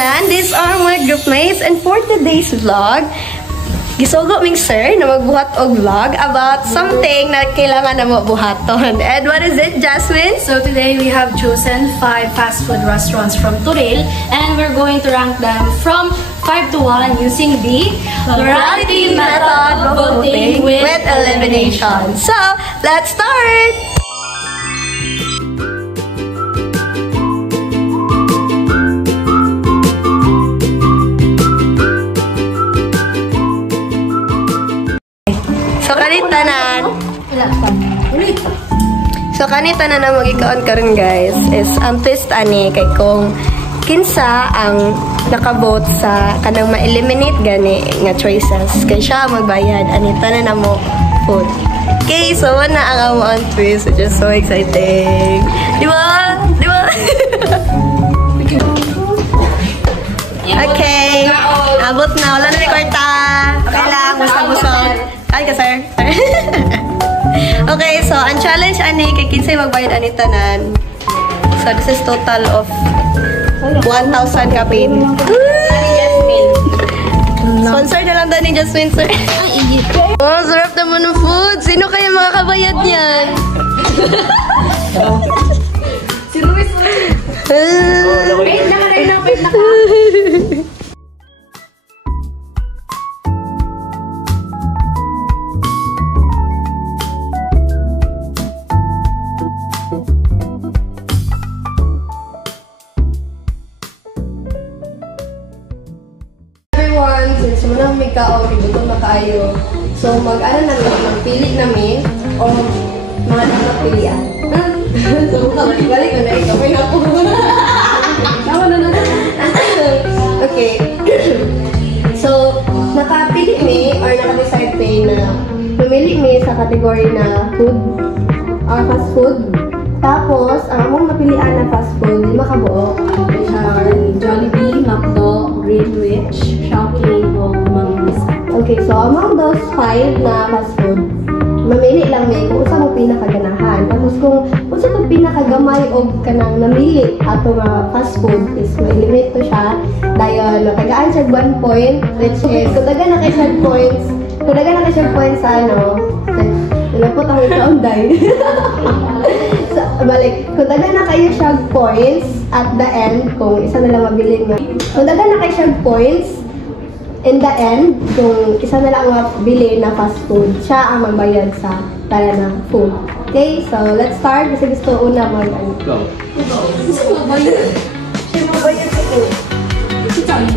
tanan, these are my groupmates, and for today's vlog, gisugo ming sir na magbuhat og vlog about something na kailangan na mo buhaton. And what is it, Jasmine? So today we have chosen 5 fast food restaurants from Turil, and we're going to rank them from 5 to 1 using the Plurality method of voting with elimination. So, let's start! So kanita na magikaon karon guys is ang twist ani kay kung kinsa ang nakabote sa kanang ma-eliminate gani nga choices kay siya magbayad ani tanan na mo food. Okay, so na ang among twist, which is so exciting. Di ba? Di ba? Okay. Abot na. Wala na ni kwarta. Okay lang. Basta busog. Ay ka, sir. Okay, so ang challenge ani kay kinsay magbayad ani tanan. So this is total of 1,000 kapin. Jasmine. Sponsor na lang daw ni Jasmine, sir. Oh, sarap naman ng food. Sino kaya makakabayad niyan? Si Luis. Wait na ka. Since manang may kaon, gutom na kaayo. So, mag-ano namin, magpili namin o mga napilian. So, balik na ikaw. May napo. Tama na. Okay. So, nakapili mi or naka-decide mi na pumili mi sa kategory na food or fast food. Tapos, ang among napilian na fast food, 5 kabuok. Jollibee, McDo, Greenwich, Shopee, o Mang Inasal. Okay, so among those 5 na fast food, mamili lang may kung saan mo pinakaganahan. Tapos kung saan mo pinakagamay o kanang namili ato nga fast food is may limit to siya. Dahil matagaan siya 1 point, which is kung daga na kayo points sa ano, nilapot ang ikaon dahil. So, balik, kung daga na kayo siya points at the end, kung isa na lang mabilin nga. Kung daga na kayo siya points, in the end, kung isa na lang mabili na fast food, siya ang magbayad sa para ng food. Okay, so let's start. Kasi gusto una mag-ano. Go. Gusto mo magbayad? Siya magbayad sa food. Si Tommy.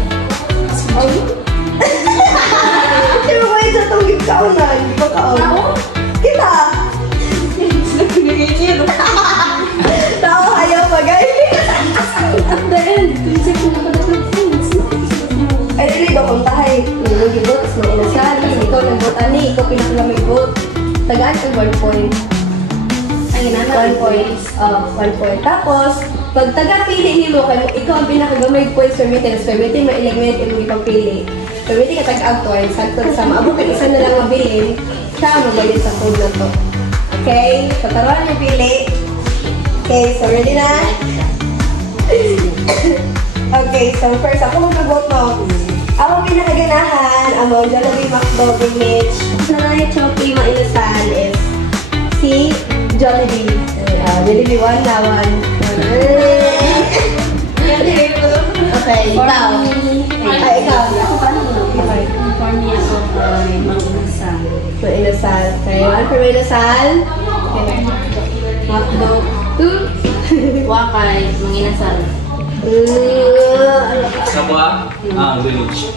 Siya magbayad sa itong gipkaunan. Gipakaon. Kita! Tao, ayaw pa guys. At the end, kasi kung nakadapat friends. Ay, really ba kung tahay? Nag-vote, mas mag-inasal. Ikaw nag-vote, ani. Ikaw pinakalamay vote. Tagaan ka 1 point. Ay, 1 point. 1 point. Tapos, pag taga-pili nilo, ikaw ang pinakagamay points permitted. Permitted, ma-eliminate yung ikaw pili. Permitted ka tag-out points. Sa maabot ka isa na lang mabilin, siya ang mabayad sa food na to. Okay? So, taruan yung pili. Okay, so ready na? Okay, so first, ako mag-vote mo. Ako pinakaganahan, among Jollibee, McDo, Greenwich. Nanay, Shopee, Mang Inasal is si Jollibee. Jollibee 1 na 1. Okay, ikaw. Ay, ikaw. Okay. For me, ako Mang Inasal. Mang Inasal. Okay, 1 for Mang Inasal. Okay. McDo. 2. Wakay, Mang Inasal. Kapwa? Greenwich.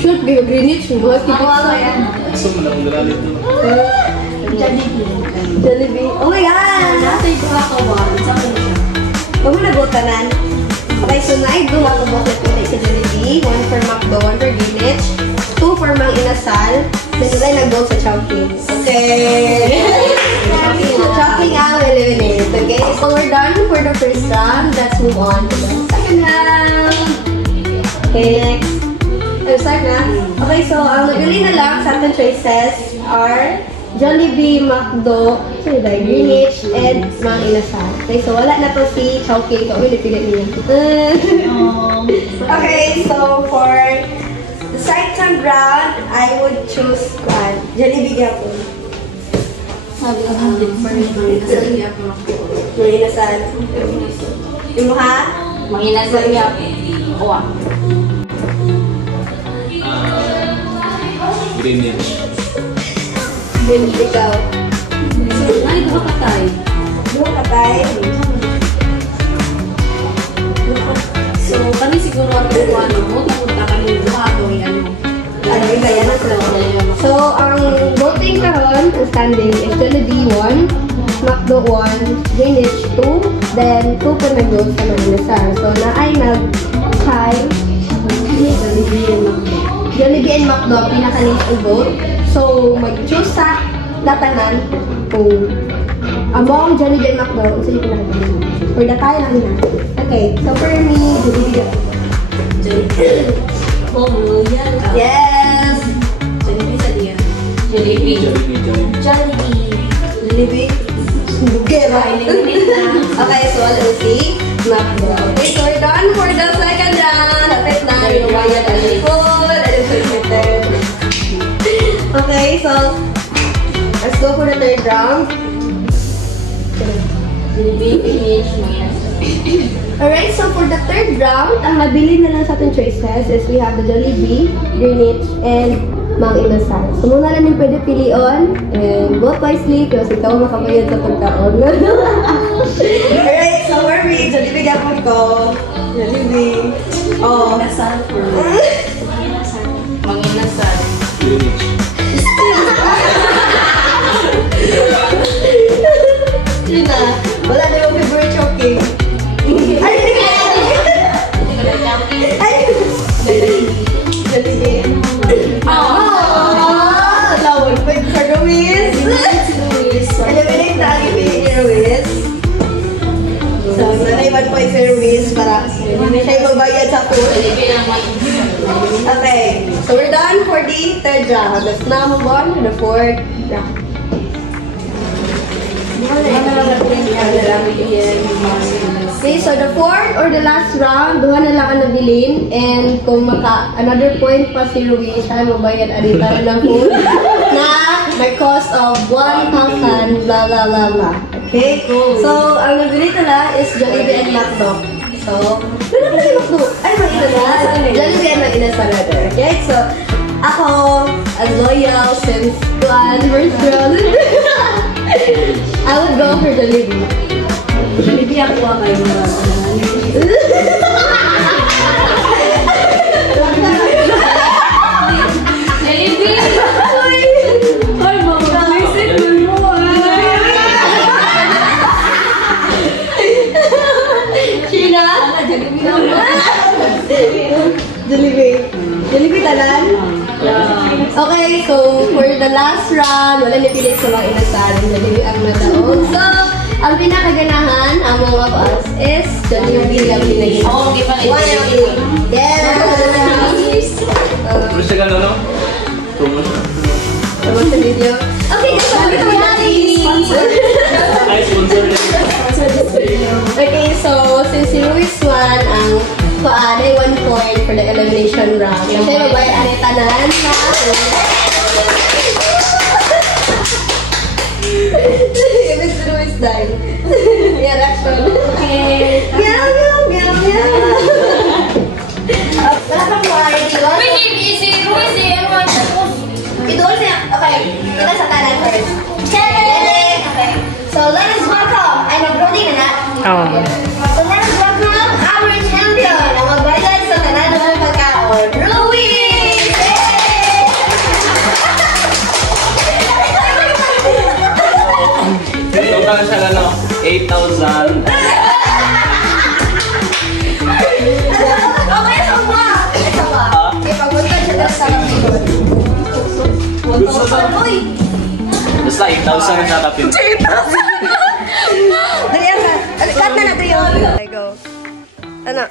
Shoot, di ba Greenwich? Buhat kipit sa yan. So, malapang dala dito. Jollibee. Oh my God! Natay ko ako ba? Saan ko siya? Huwag mo nagotanan. Okay, so naib duha ko bakit ulit sa Jollibee. 1 for McDo, 1 for Greenwich. 2 for Mang Inasal. Then sila nag-vote sa Chowking. Okay! Chowking ang eliminate. Okay, so we're done for the first round. Let's move on to the second round. Okay, next. Start na. Okay, so ang nabili na lang sa ating choices are Jollibee, McDo, Greenwich, and Mang Inasal. Okay, so wala na to si Chowking. So, pilit niya. Okay, so for the second round, I would choose Jollibee Gapon. Sabi ko, Mang Inasal. Yung ha? Mang Inasal Gapon. Uwa. Greenwich. Ikaw. Ay, duha ka tayo. Doon ka tayo. So, kami siguro ang ano mo, napunta kami duha ito yung Ano yung kaya na So, ang voting kahon, ang standing is Jollibee 1, McDo 1, Greenwich 2, then 2 pa nag-go sa Maninasan. So, na ay nag-tie Jollibee and McDo, pinaka-least ang vote. So, mag-choose sa latanan kung among Jollibee and McDo, kung sino pinaka-least. For the tie lang na. Okay, so for me, Jollibee. Oh, yan. Yes! Jollibee sa diyan. Jollibee. Jollibee. Jollibee? Bugera. Okay, so let's see. McDo. Okay, so we're done for the second round. Lapit na yung bayad ang food. Okay, so let's go for the third round. Jollibee, Greenwich, Mang Inasal. Alright, so for the third round, ang mabili na lang sa ating choices is we have the Jollibee, Greenwich, and Mang Inasal. So muna lang yung pwede pilion, and vote wisely kasi ikaw makabayad sa pagkaon. Alright, so for me, Jollibee gapon ko. Jollibee. Oh. Inasal for Mang Inasal. Greenwich. Yun na. Wala na yung favorite choking. Ay! Ay! Jollibee. Lawag pa yung sa Ruiz. Eliminate na ang ibig ni Ruiz. So, nanay 1 point si Ruiz para siya yung magbayad sa food. Okay. So, we're done for the third round. Let's now move on to the fourth round. Okay, so the fourth or the last round, duha na lang ang nabilin. And kung another point pa si Ruiz, siya magbayad alita ng food na may cost of 1,000 blah blah blah blah. Okay? So, ang nabili nila is Jollibee and McDo. So, ano pala si McDo? Ay, Mang Inasal. Jollibee and Mang Inasal rather. Okay? So, ako, as loyal since first round, I would go for Jollibee. Jollibee ako kayo mga Jollibee! Ay, mga visit mo Sheena? Jollibee na ako. Jollibee. Jollibee tanan? Okay, so for the last round, wala nipilit sa mga Inasal. Jollibee ang nadaog. So, ang pinakaganahan among of us is Jollibee ang pinagin. Oo, okay pala. One of you. Yes! Pero siya gano'n, no? Promotion. Tapos sa video. Okay, guys, sabi ko Ay, sponsor din. Okay, so since si Ruiz won ang paanay 1 point for the elimination round. Kasi mabayad ang tanan na. Ibig si Ruiz dahil. Yeah, reaction. Okay. Meow, meow, meow, meow. Wala kang wine, di ba? Idol siya. Okay, kita sa kanan first. Okay. So let us welcome. Ay, nag-loading na na. So let us welcome our champion. Ang magbayad sa tanan ng pagkaon. Ruiz! Total na siya lang, no? 8,000. Okay, so ba? Ito ba? Ipagpunta siya sa kapitol. Uy! Basta 8,000 na nakapin. Dali, cut na natin yung... Okay, go. Ano?